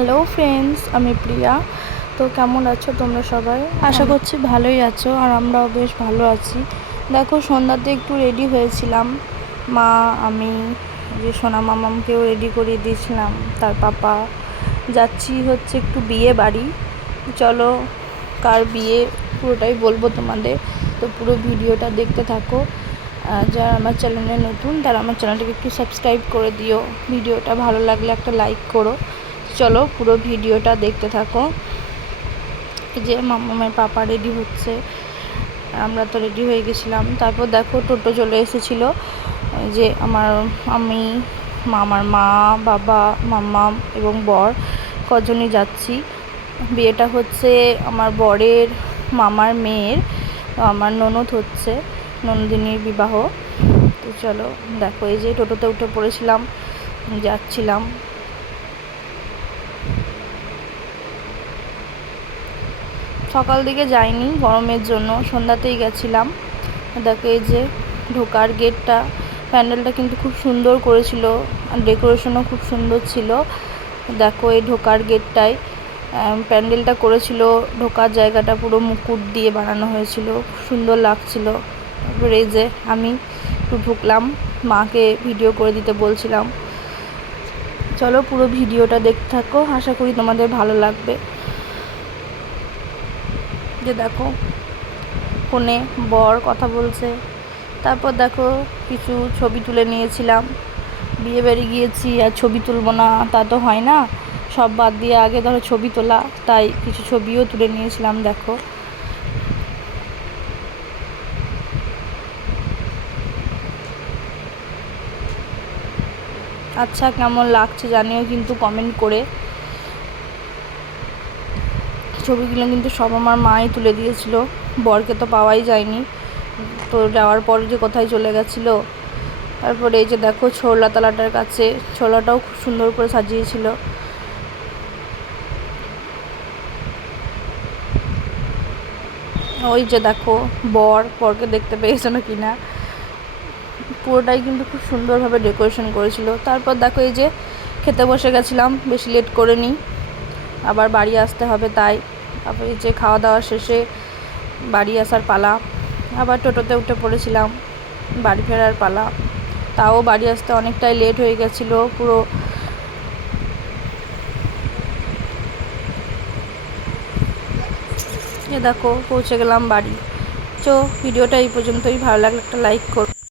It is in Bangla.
হ্যালো ফ্রেন্ডস আমি প্রিয়া। তো কেমন আছো তোমরা সবাই? আশা করছি ভালোই আছো আর আমরাও বেশ ভালো আছি। দেখো সন্ধ্যাতে একটু রেডি হয়েছিলাম। মা, আমি যে সোনা মামামকেও রেডি করিয়ে দিয়েছিলাম। তার পাপা, যাচ্ছি হচ্ছে একটু বিয়ে বাড়ি। চলো, কার বিয়ে পুরোটাই বলব তোমাদের। তো পুরো ভিডিওটা দেখতে থাকো। যারা আমার চ্যানেলে নতুন, তারা আমার চ্যানেলটাকে একটু সাবস্ক্রাইব করে দিও। ভিডিওটা ভালো লাগলে একটা লাইক করো। চলো পুরো ভিডিওটা দেখতে থাকো। যে মামামের পাপা রেডি হচ্ছে। আমরা তো রেডি হয়ে গেছিলাম। তারপর দেখো টোটো চলে এসেছিল। যে আমার আমি, মামার মা, বাবা, মাম্মা এবং বর কজনই যাচ্ছি। বিয়েটা হচ্ছে আমার বরের মামার মেয়ের আমার ননদ হচ্ছে, নন্দিনীর বিবাহ। তো চলো দেখো, এই যে টোটোতে উঠে পড়েছিলাম, যাচ্ছিলাম। সকাল দিকে যাইনি, গরমের জন্য। সন্ধ্যাতেই গেছিলাম। দেখো এই যে ঢোকার গেটটা, প্যান্ডেলটা কিন্তু খুব সুন্দর করেছিল ডেকোরেশনও খুব সুন্দর ছিল। দেখো এই ঢোকার গেটটায় প্যান্ডেলটা করেছিল, ঢোকার জায়গাটা পুরো মুকুট দিয়ে বানানো হয়েছিল, খুব সুন্দর লাগছিল। এই যে আমি একটু ঢুকলাম, মাকে ভিডিও করে দিতে বলছিলাম। চলো পুরো ভিডিওটা দেখতে থাকো, আশা করি তোমাদের ভালো লাগবে। যে দেখো, ফোনে বর কথা বলছে। তারপর দেখো, কিছু ছবি তুলে নিয়েছিলাম। বিয়ে বাড়ি গিয়েছি আর ছবি তুলবো না, তা তো হয় না। সব বাদ দিয়ে আগে ধরো ছবি তোলা, তাই কিছু ছবিও তুলে নিয়েছিলাম, দেখো। আচ্ছা কেমন লাগছে জানিও কিন্তু কমেন্ট করে। ছবিগুলো কিন্তু সব আমার মাই তুলে দিয়েছিল। বরকে তো পাওয়াই যায়নি। তো যাওয়ার পরে যে কোথায় চলে গেছিল, তারপরে এই যে দেখো ছোলা তালাটার কাছে। ছোলাটাও খুব সুন্দর করে সাজিয়েছিল। ওই যে দেখো বর, বরকে দেখতে পেয়েছ না? কিনা পুরোটাই কিন্তু খুব সুন্দরভাবে ডেকোরেশন করেছিল। তারপর দেখো এই যে খেতে বসে গেছিলাম, বেশি লেট করে নিই আবার বাড়ি আসতে হবে তাই। তারপর যে খাওয়া দাওয়া শেষে বাড়ি আসার পালা, আবার টোটোতে উঠে পড়েছিলাম, বাড়ি ফেরার পালা। তাও বাড়ি আসতে অনেকটাই লেট হয়ে গেছিল, পুরো এ দেখো, পৌঁছে গেলাম বাড়ি। চো, ভিডিওটা এই পর্যন্তই, ভালো লাগলে একটা লাইক করো।